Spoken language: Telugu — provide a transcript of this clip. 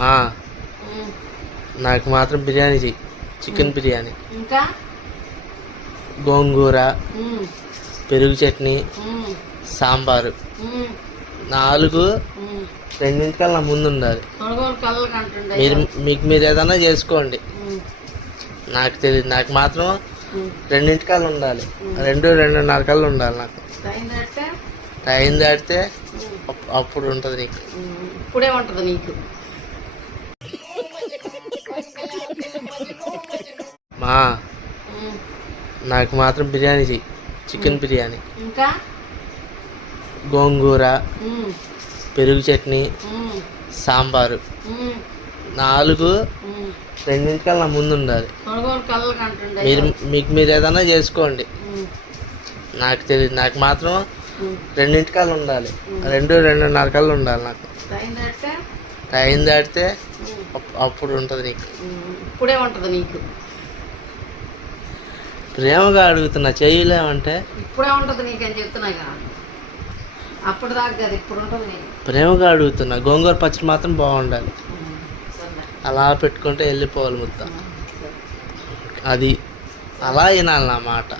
మా నాకు మాత్రం బిర్యానీ చెయ్యి. చికెన్ బిర్యానీ, ఇంకా గోంగూర, పెరుగు చట్నీ, సాంబారు 4 2:00 ముందు ఉండాలి. మీరు ఏదైనా చేసుకోండి, నాకు తెలియదు. నాకు మాత్రం 2:00 ఉండాలి. 2:30 ఉండాలి. నాకు టైం దాటితే అప్పుడు ఉంటుంది నీకు. ఇప్పుడే ఉంటుంది నీకు. మా నాకు మాత్రం బిర్యానీ చెయ్యి. చికెన్ బిర్యానీ, ఇంకా గోంగూర, పెరుగు చట్నీ, సాంబారు 4 2:00 ముందు ఉండాలి. మీరు ఏదైనా చేసుకోండి, నాకు తెలియదు. నాకు మాత్రం 2:00 ఉండాలి. 2:30 ఉండాలి. నాకు టైం దాటితే అప్పుడు ఉంటుంది నీకు. ఇప్పుడే ఉంటుంది నీకు. ప్రేమగా అడుగుతున్నా, చేయలేమంటే ఇప్పుడే ఉంటుంది నీకు అని చెప్తున్నా. అప్పుడు దాకా కదా, ఇప్పుడు ఉంటుంది నీకు. ప్రేమగా అడుగుతున్నా. గోంగూర పచ్చడి మాత్రం బాగుండాలి. అలా పెట్టుకుంటే వెళ్ళిపోవాలి ముద్ద. అది అలా వినాలి నా మాట.